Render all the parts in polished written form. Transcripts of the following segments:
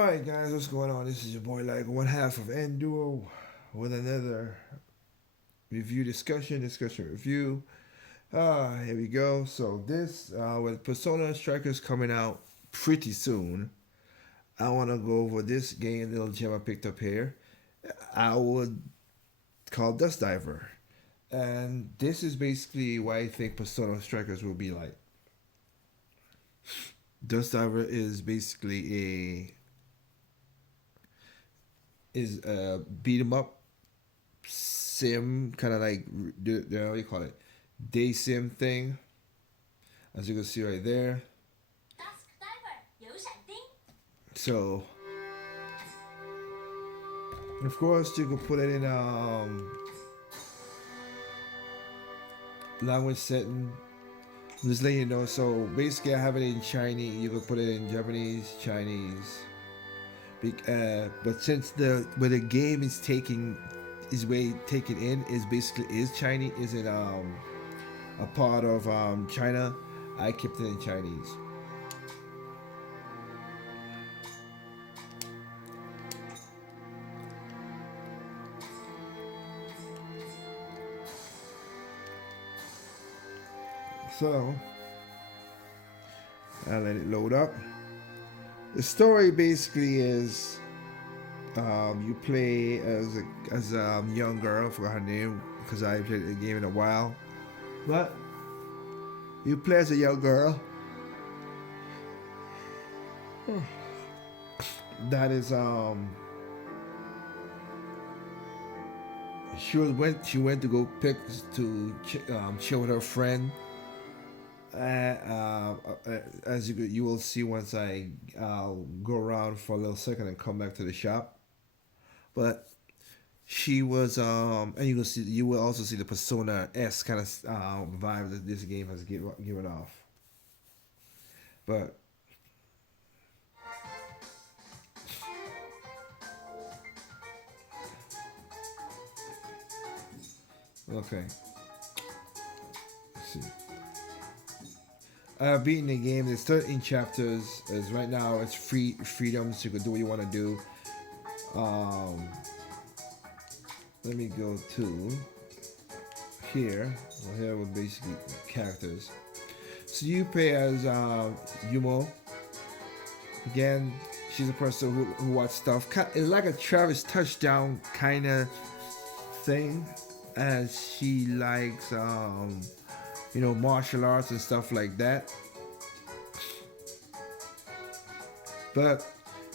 Alright guys, what's going on? This is your boy like one half of Enduro with another discussion review. Here we go. So this with Persona Strikers coming out pretty soon. I wanna go over this game, little gem I picked up here. I would call Dust Diver. And this is basically what I think Persona Strikers will be like. Dust Diver is basically a beat 'em up sim, kind of like what do you call it, day sim thing, as you can see right there. Dusk Diver 有闪丁。So of course you could put it in language setting. I'm just letting you know. So basically, I have it in Chinese. You could put it in Japanese, Chinese. But since the game is taking is way taken in is basically is Chinese, is it a part of China, I kept it in Chinese. So I let it load up. The story basically is you play as a young girl. I forgot her name because I played the game in a while. But you play as a young girl that is she went to go pick to chill with her friend. As you will see once I go around for a little second and come back to the shop. But she was and you will also see the Persona S kind of vibe that this game has given off. But okay, let's see. I've beaten the game. There's 13 chapters. As right now, it's freedom, so you can do what you want to do. Um, Let me go to here. Well, here with basically characters. So you play as Yumo. Again, she's a person who watches stuff. It's like a Travis Touchdown kind of thing, as she likes martial arts and stuff like that. But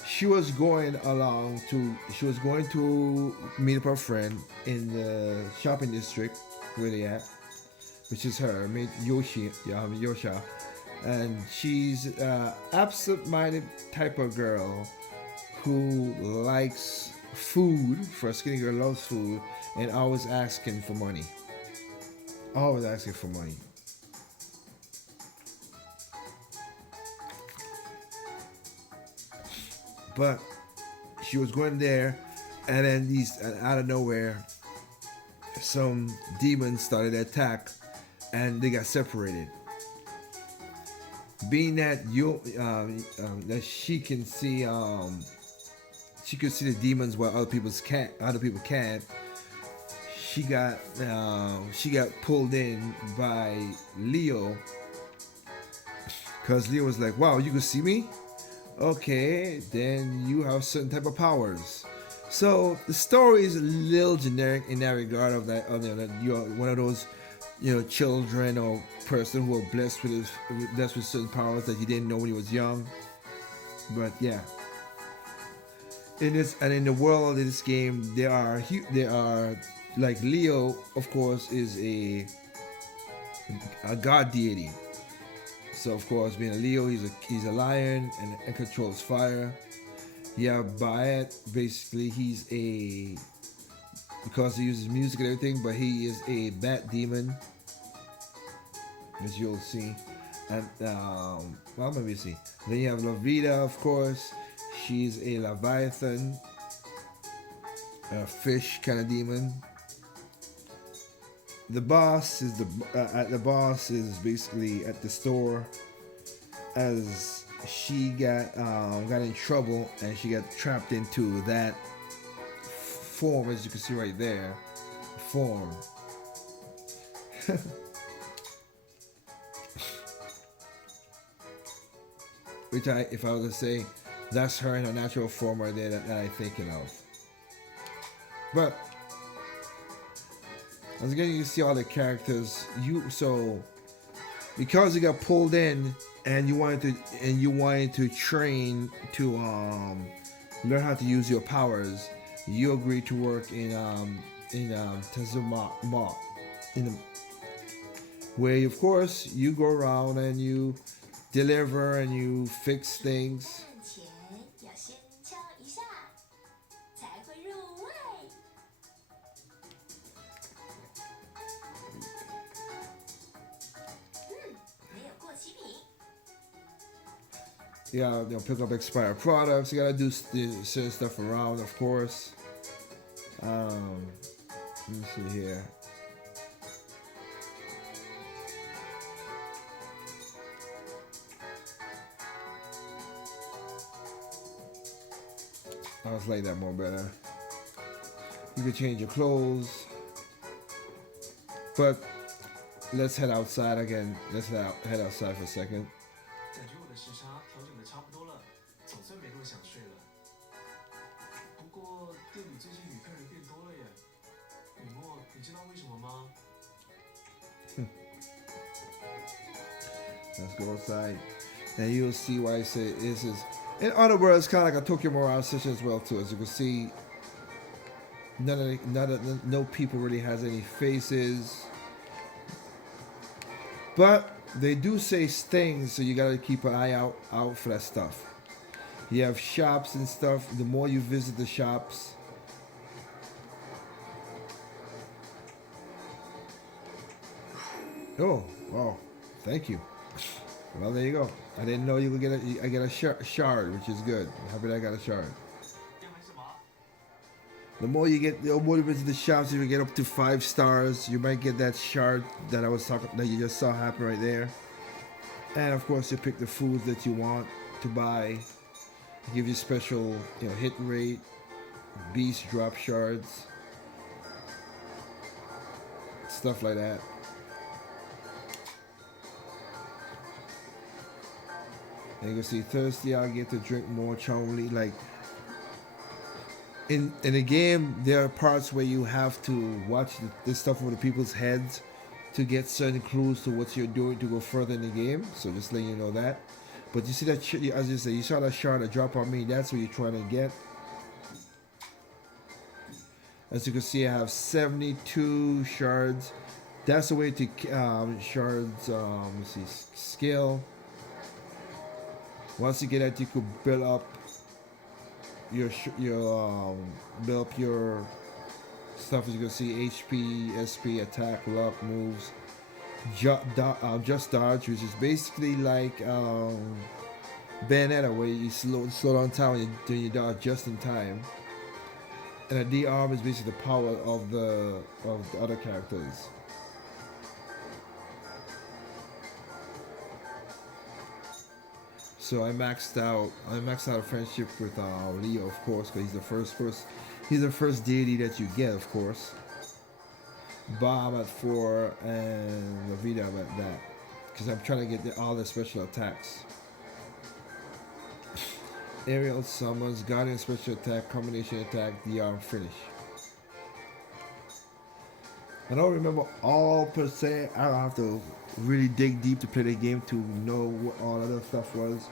she was going to meet up her friend in the shopping district where they at, which is her mate Yosha, and she's absent-minded type of girl who likes food. For a skinny girl, loves food and always asking for money. Always asking for money. But she was going there, and then these out of nowhere, some demons started to attack, and they got separated. Being that that she could see the demons while other people can't. She got pulled in by Leo, because Leo was like, "Wow, you can see me? Okay, then you have certain type of powers." So the story is a little generic in that regard that you're one of those children or person who are blessed with certain powers that you didn't know when you was young. But yeah, in the world of this game, there are like Leo, of course, is a god deity. So of course, being a Leo, he's a lion and controls fire. Yeah, Bayet, basically because he uses music and everything, but he is a bat demon, as you'll see. And well, let me see. Then you have Lavita, of course. She's a Leviathan, a fish kind of demon. The boss is basically at the store as she got in trouble and she got trapped into that form, as you can see right there. Form. Which if I was to say, that's her in her natural form right there that I'm thinking of. But as again, you see all the characters. Because you got pulled in and you wanted to train to learn how to use your powers, you agreed to work in Tezuma, where of course you go around and you deliver and you fix things. 前要先敲一下，才会入味。没有过期品。You pick up expired products. You gotta do certain stuff around, of course. Let me see here. I was like that more better. You can change your clothes. But let's head outside again. Let's head outside for a second. 感觉我的时差调整的差不多了，总算没那么想睡了。不过店里最近女客人变多了耶，雨墨，你知道为什么吗？ Let's go outside. And you'll see why I say this is. In other words, kind of like a Tokyo Mirage session as well too. As you can see, no people really has any faces, but they do say things, so you gotta keep an eye out for that stuff. You have shops and stuff. The more you visit the shops, oh, wow, thank you. Well, there you go. I didn't know you could get a shard, which is good. I'm happy that I got a shard. 要买什么？ The more you visit the shops, if you get up to 5 stars, you might get that shard that you just saw happen right there. And of course, you pick the foods that you want to buy. Give you special, hit rate, beast drop shards, stuff like that. And you can see thirsty, I get to drink more chomly. Like in the game, there are parts where you have to watch this stuff over the people's heads to get certain clues to what you're doing to go further in the game. So just letting you know that. But you see that, as you say, you saw that shard that drop on me. That's what you're trying to get. As you can see, I have 72 shards. That's the way to shards. Let's see, skill. Once you get that, you could build up your stuff. As you can see, HP, SP, attack, luck, moves, just dodge, which is basically like Bayonetta, where you slow down time and you dodge just in time. And a D-arm is basically the power of the other characters. So I maxed out a friendship with Leo, of course, because he's the first deity that you get, of course. Bob at 4 and Lavita at that, because I'm trying to get all the special attacks. Aerial summons, guardian special attack, combination attack, D-arm finish. I don't remember all per se. I don't have to really dig deep to play the game to know what all other stuff was.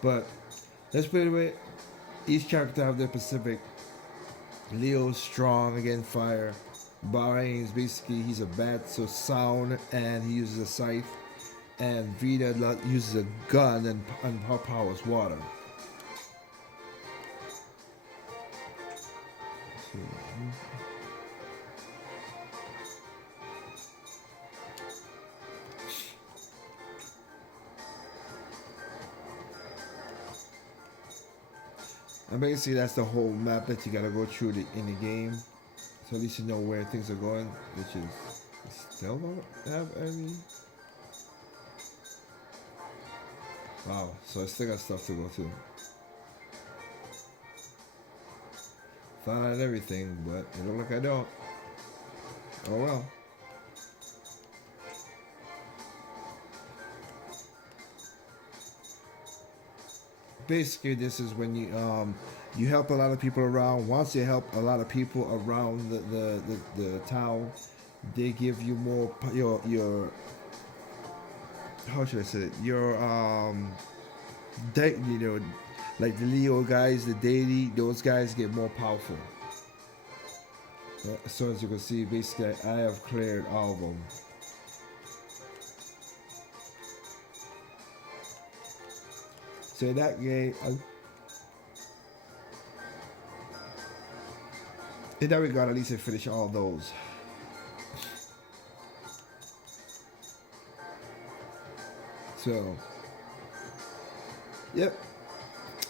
But let's put it away. Each character have their specific. Leo's strong, again fire. Bahrain is basically he's a bat, so sound, and he uses a scythe. And Vita uses a gun and her power is water. And basically that's the whole map that you gotta go through in the game. So at least you know where things are going, which is still don't have any. Wow, so I still got stuff to go to. Found out everything, but it look like I don't. Oh well. Basically, this is when you help a lot of people around. Once you help a lot of people around the town, they give you more your how should I say it? Your you know, like the Leo guys, the daily, those guys get more powerful. So as you can see, basically I have cleared all of them. So in that game, in that regard, at least I finished all those. So, yep.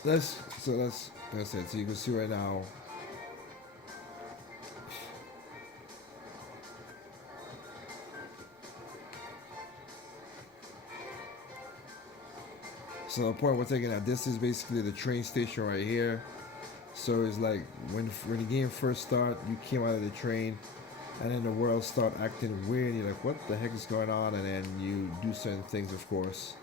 That's it. So you can see right now. So the point we're taking at this is basically the train station right here. So it's like when the game first start, you came out of the train, and then the world start acting weird. You're like, what the heck is going on? And then you do certain things, of course.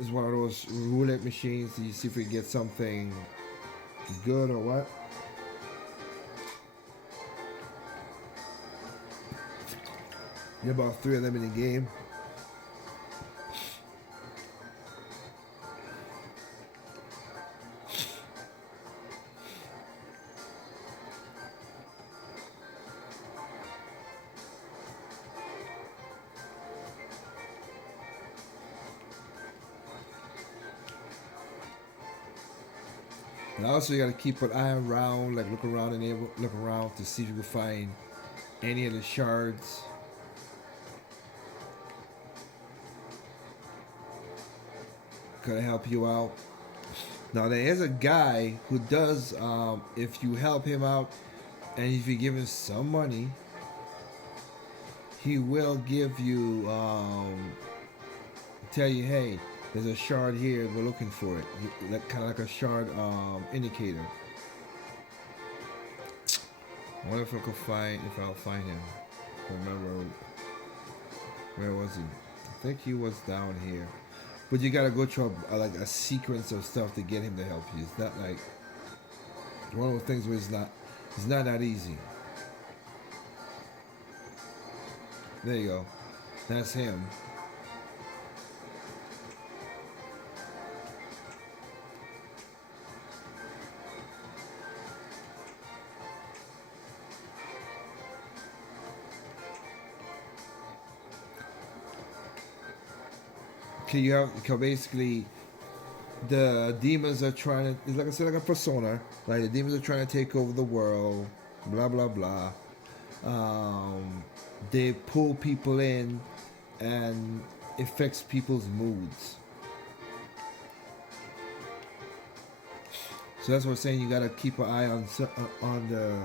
It's one of those roulette machines. You see if we get something good or what. There are about 3 of them in the game. And also, you gotta keep an eye around, like look around and look around to see if you can find any of the shards. Gonna help you out. Now there is a guy who does. If you help him out, and if you give him some money, he will give you. Tell you, hey, there's a shard here. We're looking for it. That kind of like a shard indicator. I wonder if I'll find him. Remember, where was he? I think he was down here. But you gotta go through like a sequence of stuff to get him to help you. It's not like one of those things where it's not that easy. There you go. That's him. You have basically the demons are trying to. It's like I said, like a persona. Like the demons are trying to take over the world. Blah blah blah. They pull people in, and affects people's moods. So that's what we're saying. You gotta keep an eye on the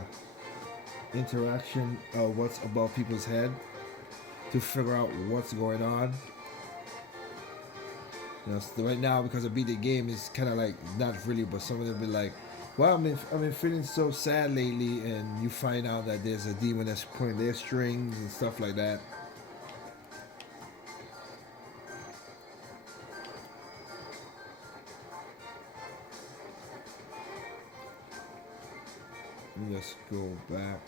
interaction of what's above people's head to figure out what's going on. You know, so right now, because I beat the game, it's kind of like not really, but some of them be like, "Well, I've been feeling so sad lately," and you find out that there's a demon that's pulling their strings and stuff like that. Let me just go back.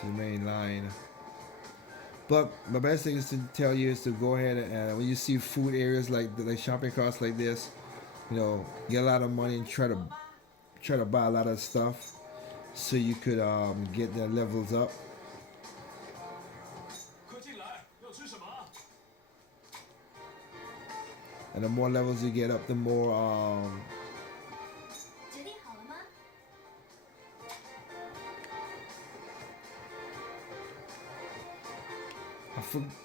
To the main line. But my best thing is to tell you is to go ahead and when you see food areas like shopping carts like this, you know, get a lot of money and try to buy a lot of stuff so you could get their levels up. And the more levels you get up, the more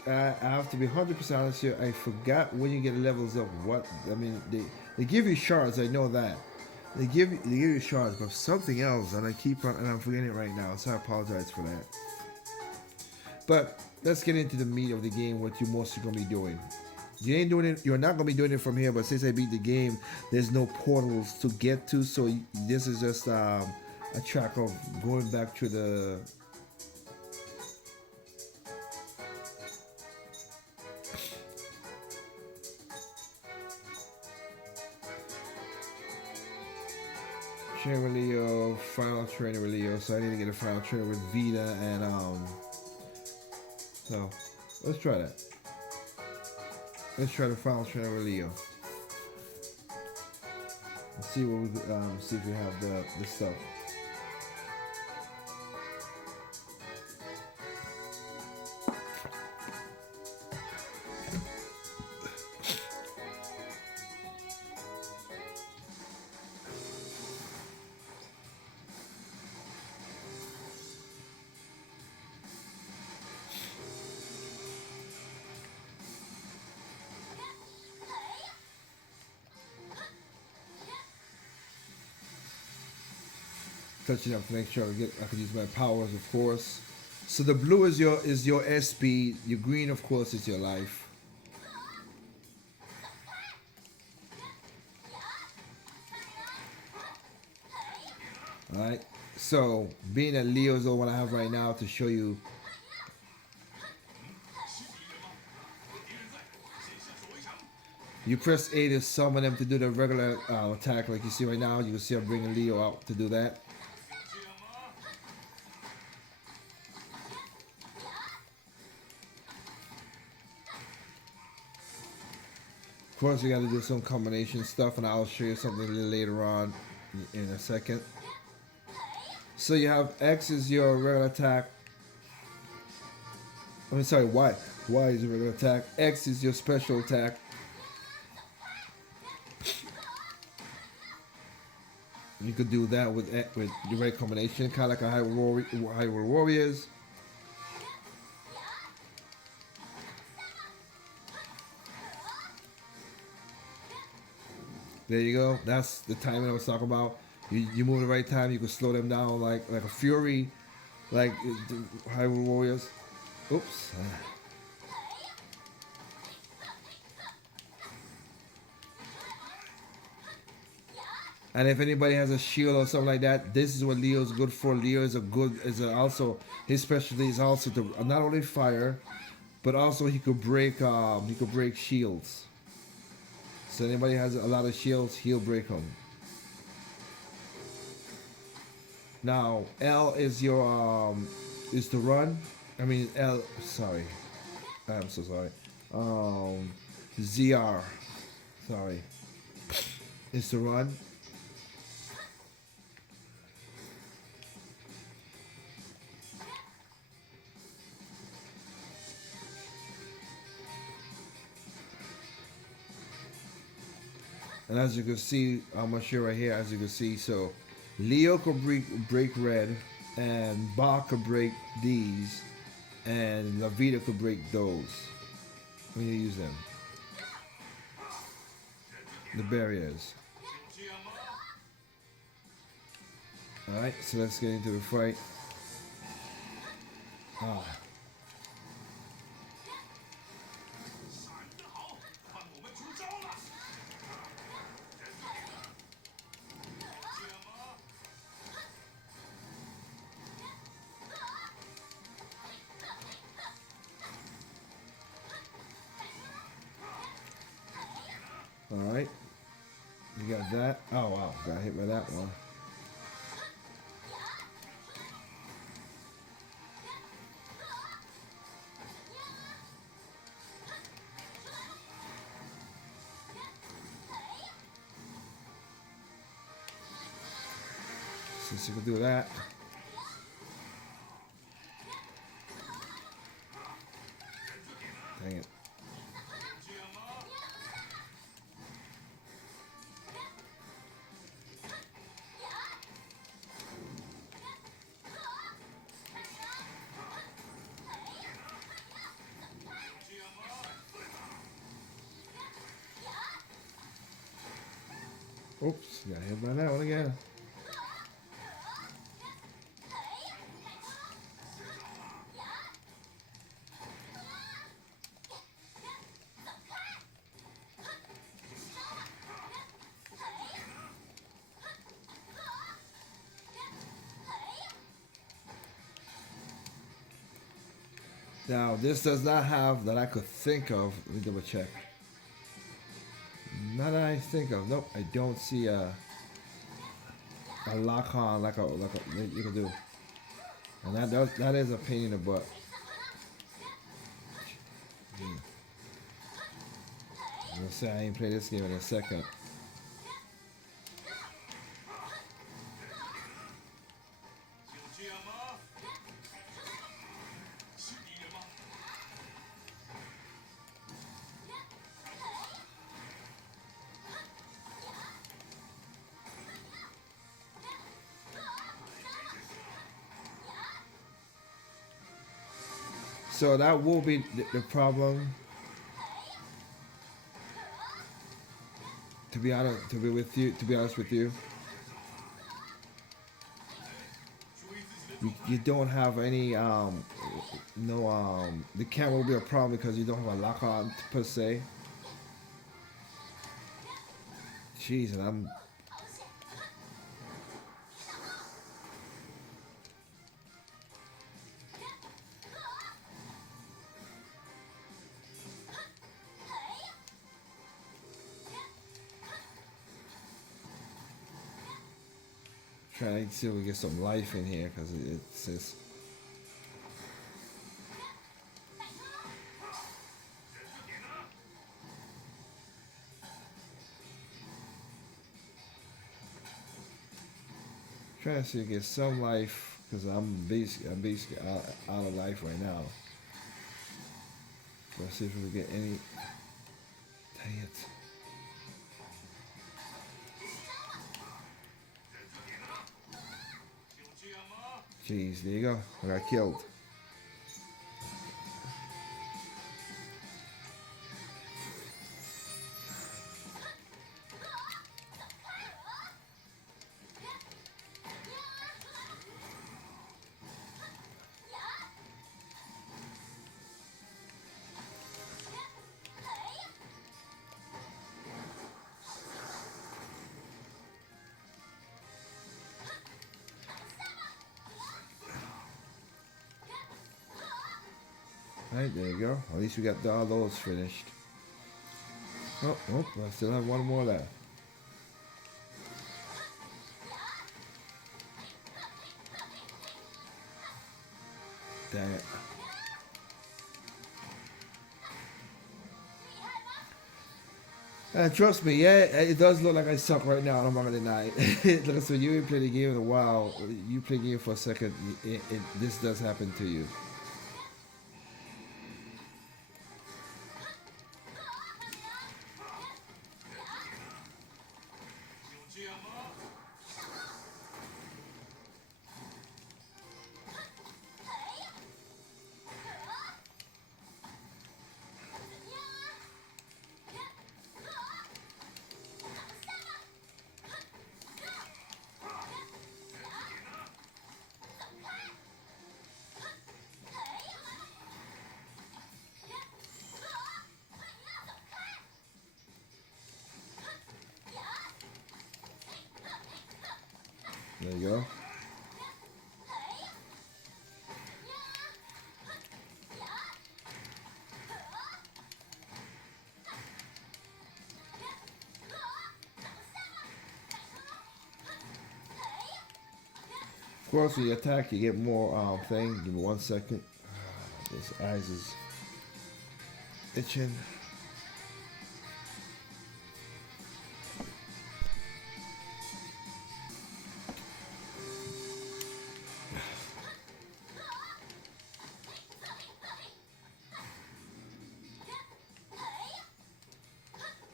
I have to be 100% honest here. I forgot when you get levels up. What I mean, they give you shards. I know that they give you shards, but something else, and I'm forgetting it right now. So I apologize for that. But let's get into the meat of the game. What you're mostly gonna be doing. You ain't doing it. You're not gonna be doing it from here. But since I beat the game, there's no portals to get to. So this is just a track of going back to the. Trainer Leo, final trainer Leo. So I need to get a final trainer with Vita and So let's try that. Let's try the final trainer with Leo. Let's see what we see if we have the stuff. Touching up to make sure I can use my powers, of course. So the blue is your SP. Your green, of course, is your life. All right. So being that Leo is the one I have right now to show you. You press A to summon them to do the regular attack, like you see right now. You can see I'm bringing Leo out to do that. Of course, we got to do some combination stuff, and I'll show you something a little later on in a second. So you have X is your regular attack. I mean, sorry, Y. Y is your regular attack. X is your special attack. You could do that with the right combination, kind of like a Hyrule Warriors. There you go. That's the timing I was talking about. You move the right time, you can slow them down like a Fury, like Hyrule Warriors. Oops. And if anybody has a shield or something like that, this is what Leo's good for. Leo is also his specialty is also to not only fire, but also he could break shields. So anybody has a lot of shields, he'll break them. Now L is your is to run. I mean L. Sorry, I'm so sorry. ZR. Sorry. Is to run. And as you can see, I'm gonna show right here. As you can see, so Leo could break red, and Ba could break these, and La Vida could break those. When you use them, the barriers. All right, so let's get into the fight. Ah. Alright. You got that. Oh wow, got hit by that one. Since you can do that. Dang it. Oops, got hit by that one again. Now, this does not have that I could think of. Let me double check. Not that I think of. Nope, I don't see a lock on like a you can do. And that is a pain in the butt. I'm gonna say I ain't play this game in a second. So that will be the problem. To be honest, to be honest with you, you don't have any the camera will be a problem because you don't have a lock on per se. Jeez, and I'm trying to see if we get some life in here because it says. Trying to see if we get some life because I'm basically out of life right now. Let's see if we get any. Dang it. Jeez, there you go. I got killed. Alright, there you go. At least we got all those finished. Oh, I still have one more left. Dang it. And trust me, yeah, it does look like I suck right now. I'm not gonna deny it. Look, so you ain't played the game in a while. You play the game for a second. This does happen to you. There you go. Of course, when you attack, you get more thing. Give me 1 second. This eyes is itching.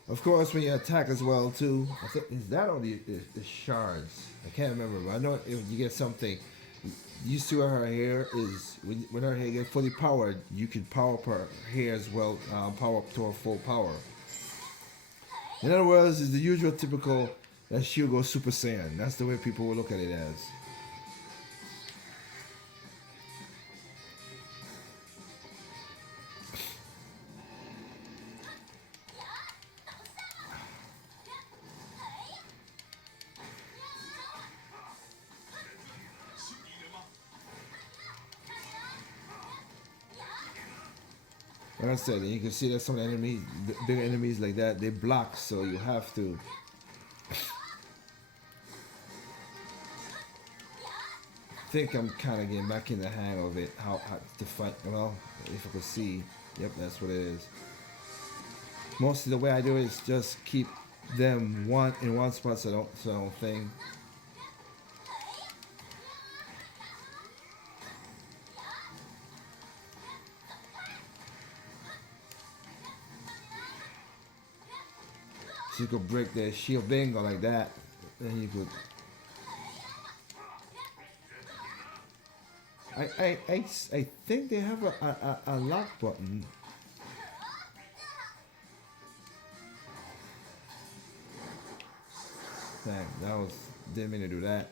Of course, when you attack as well too, I think, is that on the shards? I can't remember, but I know if you get something. You see where her hair is. When her hair gets fully powered, you can power up her hair as well, power up to her full power. In other words, it's the usual typical that shield goes Super Saiyan. That's the way people will look at it as. Like I said, you can see that some enemies, bigger enemies like that, they block, so you have to. I think I'm kind of getting back in the hang of it, how to fight. Well, if I could see, yep, that's what it is. Mostly the way I do it is just keep them in one spot, so I don't think. So you could break the shield bingo like that, then you could. I think they have a lock button. Dang, that was didn't mean to do that.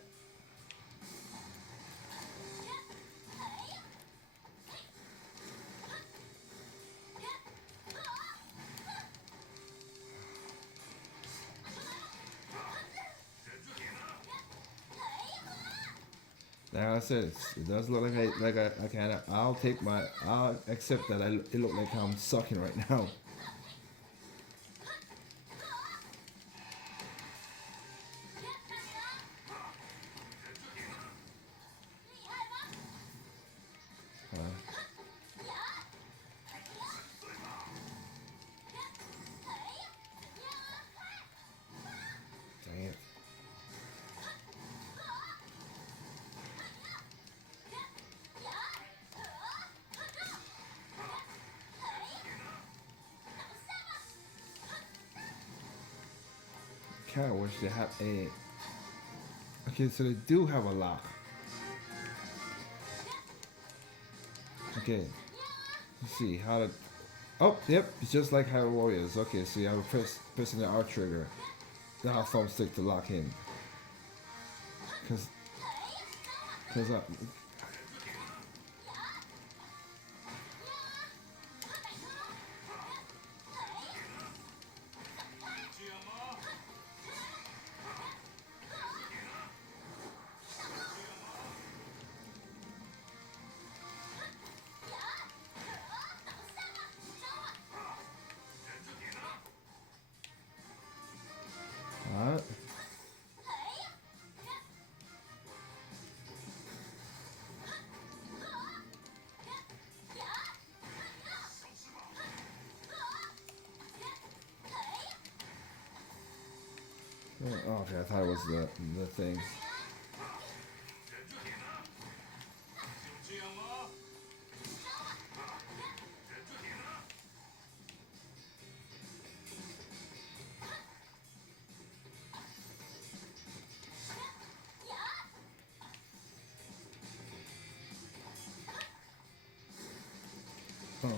Like I said, it does look like I kind of. I'll accept that. It look like I'm sucking right now. Dang it. Kind of wish they had a. Okay, so they do have a lock. Okay, let's see how to. Oh, yep, it's just like Hyrule Warriors. Okay, so you have a pressing the R trigger, then our thumbstick to lock in. Cause alright. Oh, okay, I thought it was the thing. Oh.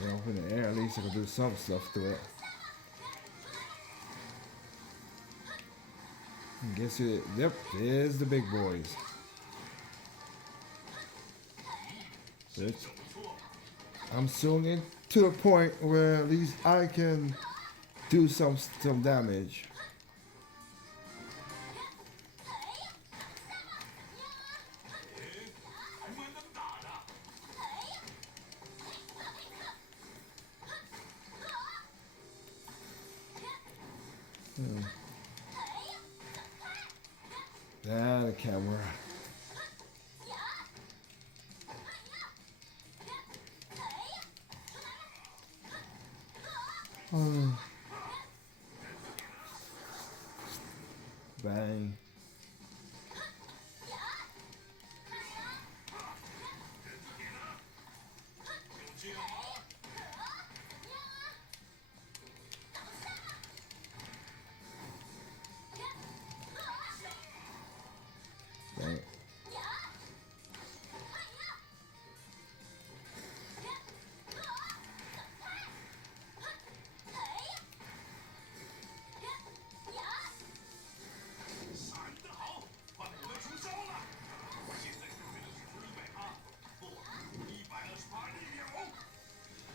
You know, in the air, at least I can do some stuff to it. I guess it. Yep, there's the big boys. I'm soon in to the point where at least I can do some damage. Ah, the camera. Bang. Bang.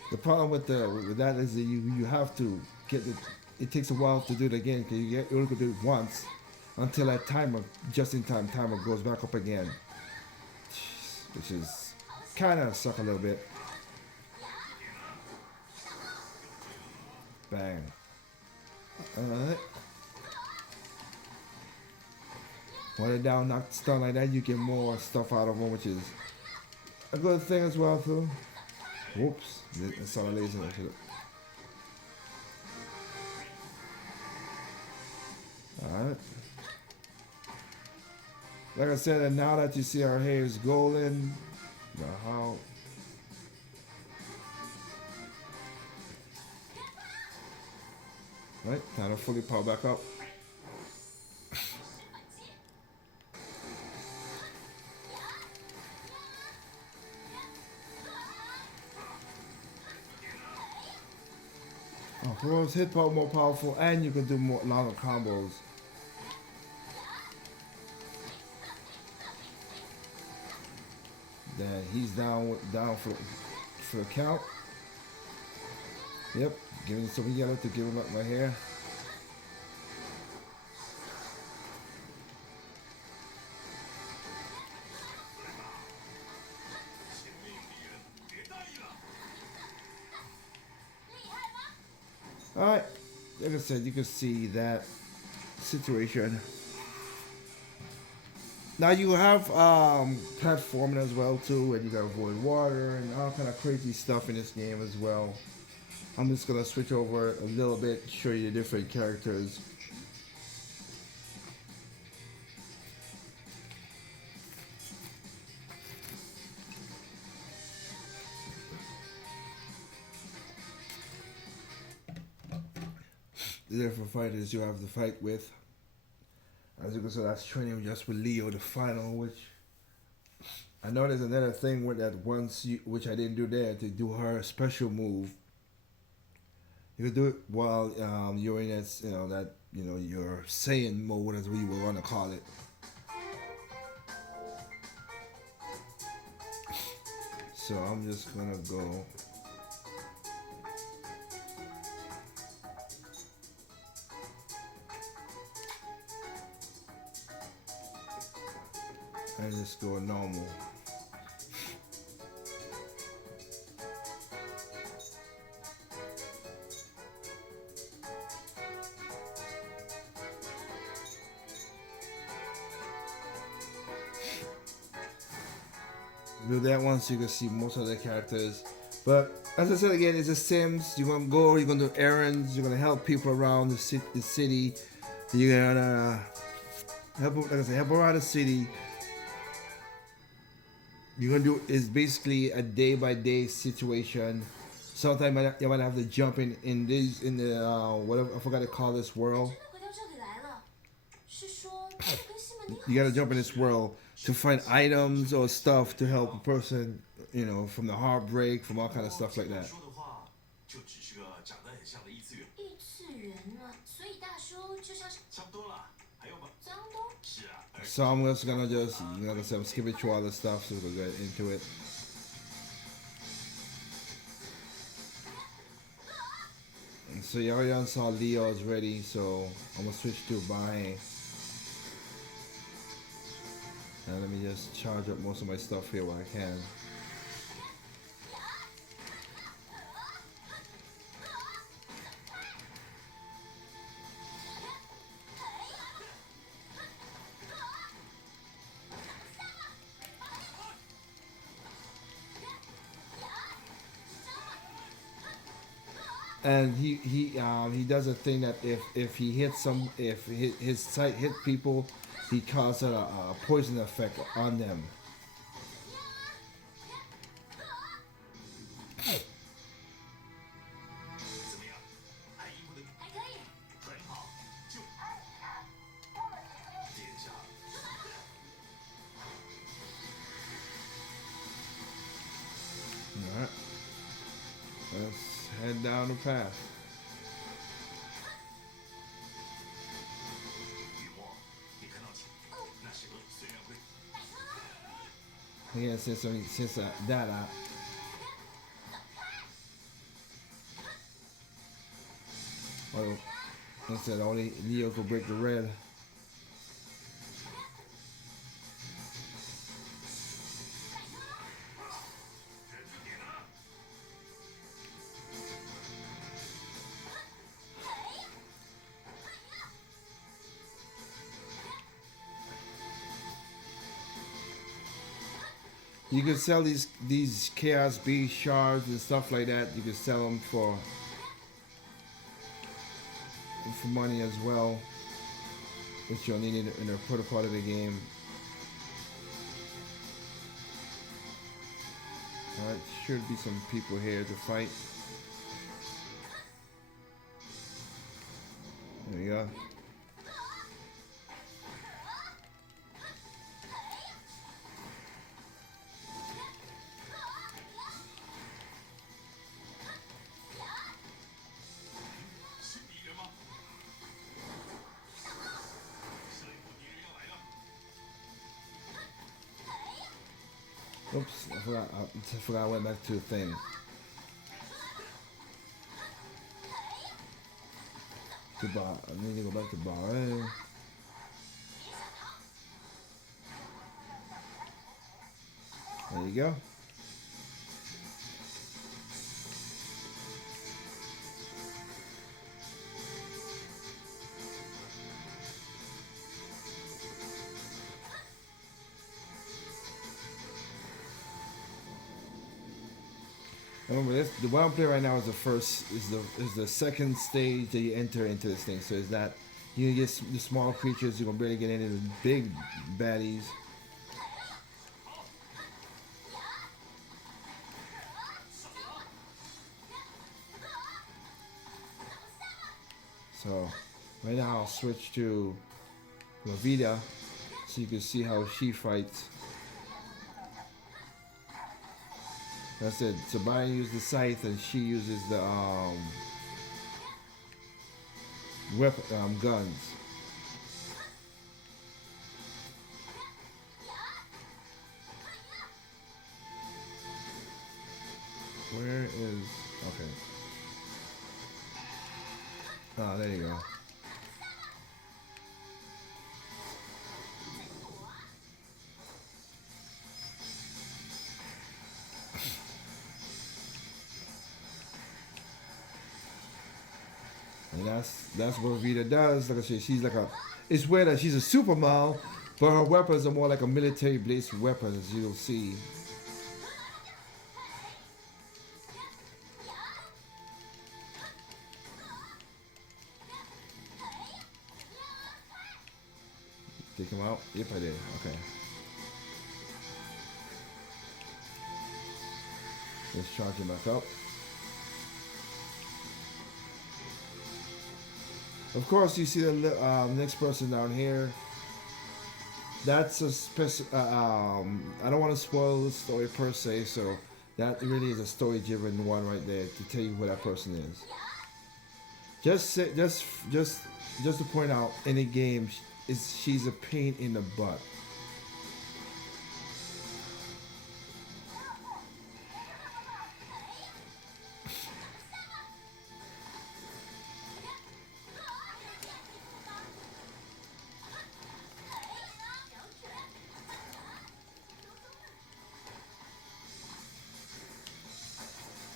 The problem with that is that you have to get it. It takes a while to do it again because you only can do it once until that timer, just in time timer, goes back up again, which is kind of suck a little bit. Bang. Alright. When they're down, knocked stun like that, you get more stuff out of them, which is a good thing as well too. Whoops, that's all lazy. Alright. Like I said, and now that you see our hair is golden, you know how. Right, time to fully power back up. Oh, Hero's hit power more powerful, and you can do more longer combos. Then he's down for the count. Yep, giving some yellow to give him up my hair. Alright, like I said, you can see that situation. Now you have platforming as well too, and you gotta avoid water and all kind of crazy stuff in this game as well. I'm just gonna switch over a little bit, show you the different characters. The different fighters you have to fight with. As you can see, that's training just with Leo, the final, which I know there's another thing with that once which I didn't do there, to do her special move. You can do it while you're in that, your Saiyan mode, as we were gonna call it. So I'm just gonna go. And just go normal. Do that once you can see most of the characters. But as I said again, it's a Sims. You're gonna go, you're gonna do errands, you're gonna help people around the city. You're gonna help around the city. You're gonna do is basically a day by day situation. Sometimes you might have to jump in the whatever, I forgot to call this world. You gotta jump in this world to find items or stuff to help a person, from the heartbreak, from all kind of stuff like that. So I'm just gonna I'm skipping through all the stuff so we'll get into it. And so you already saw Leo is ready, so I'm gonna switch to Bae. And let me just charge up most of my stuff here while I can. and he does a thing that if he hits some if his sight hit people, he causes a poison effect on them. 怎么样？还应付得还可以。很好，就殿下。All right, let's head down the path. 雨墨，你看到起，那是个虽然会 Again, since that oh, I said only Neo could break the red. You can sell these Chaos Beast shards and stuff like that. You can sell them for money as well, which you'll need in a further part of the game. Alright, should be some people here to fight. There we go. Oops, I forgot I went back to the thing. To bar. I need to go back to bar. There you go. Remember this, the one I'm playing right now is the second stage that you enter into this thing. So is that you get the small creatures, you're gonna barely get into the big baddies. So right now I'll switch to Lavita so you can see how she fights. That's it. Sabaya uses the scythe and she uses the weapon guns. Where is okay? Oh, there you go. And that's what Vita does. Like I said, she's like a. It's weird that she's a super mom, but her weapons are more like a military-based weapons, as you'll see. Take him out? Yep, I did. Okay. Let's charge him back up. Of course, you see the next person down here. That's a I don't want to spoil the story per se, so that really is a story-driven one right there to tell you who that person is. Just to point out, in the game, she's a pain in the butt.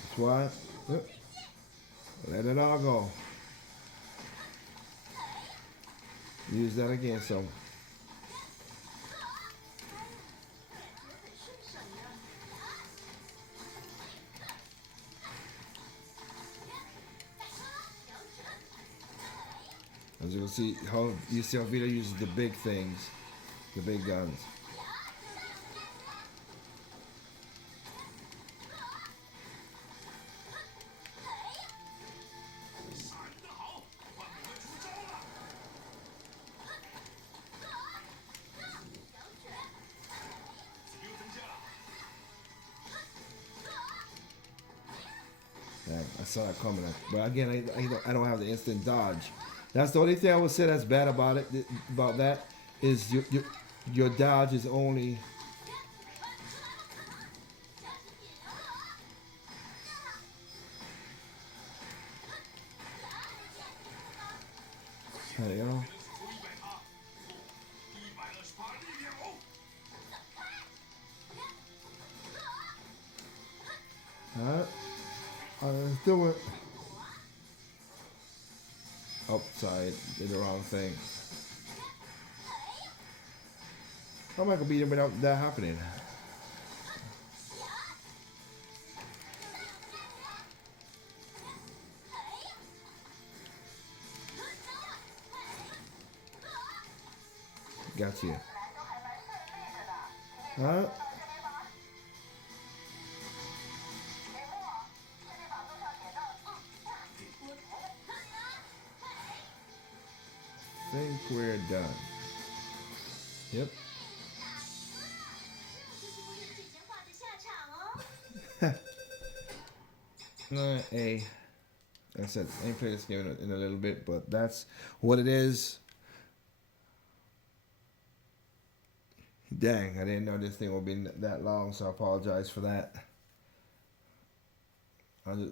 That's why. Let it all go. Use that again, so. As you can see how Vito uses the big things, the big guns. Yeah, I saw that coming, but again, I don't have the instant dodge. That's the only thing I would say that's bad about it. About that is your dodge is only. There you go. Alright. Let's do it. Upside, did the wrong thing. How am I gonna beat him without that happening? Got you. Huh? Think we're done. Yep. 这是不是剧情化的下场哦？ Like I said, I ain't played this game in a little bit, but that's what it is. Dang, I didn't know this thing would be that long, so I apologize for that.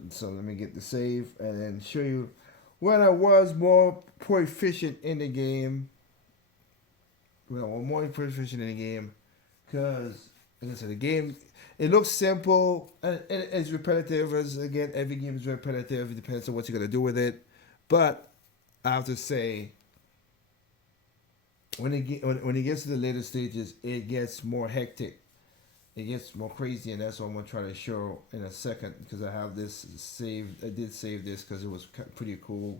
So let me get the save and then show you when I was more proficient in the game. When I was more proficient in the game, because like I said, the game, it looks simple and it's repetitive. As again, every game is repetitive. It depends on what you're gonna do with it. But I have to say, when it gets to the later stages, it gets more hectic. It gets more crazy, and that's what I'm gonna try to show in a second, because I have this saved. I did save this because it was pretty cool.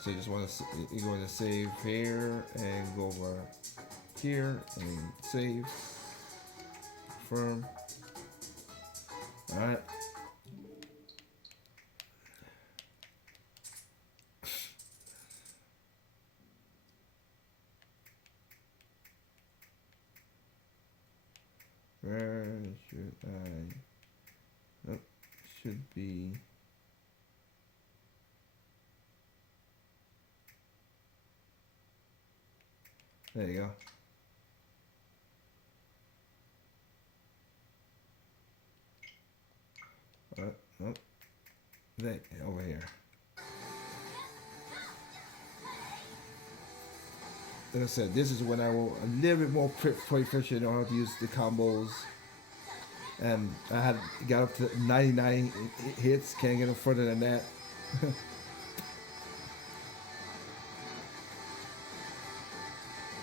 So you just want to, you're going to save here and go over here and save, confirm. All right. Where should I? Nope, should be. There you go. Nope. There, over here. Like I said, this is when I will a little bit more proficient on how to use the combos. And I had got up to 99 hits. Can't get no further than that.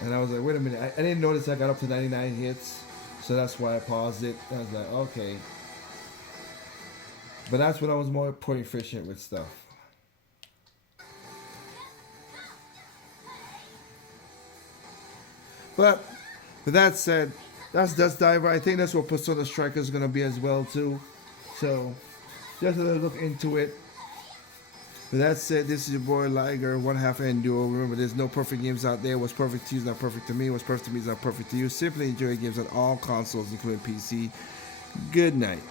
And I was like, wait a minute. I didn't notice I got up to 99 hits. So that's why I paused it. I was like, okay. But that's when I was more proficient with stuff. But with that said, that's Dusk Diver. I think that's what Persona Striker is going to be as well too. So just a little look into it. With that said, this is your boy Liger, one half Enduro. Remember, there's no perfect games out there. What's perfect to you is not perfect to me. What's perfect to me is not perfect to you. Simply enjoy games on all consoles, including PC. Good night.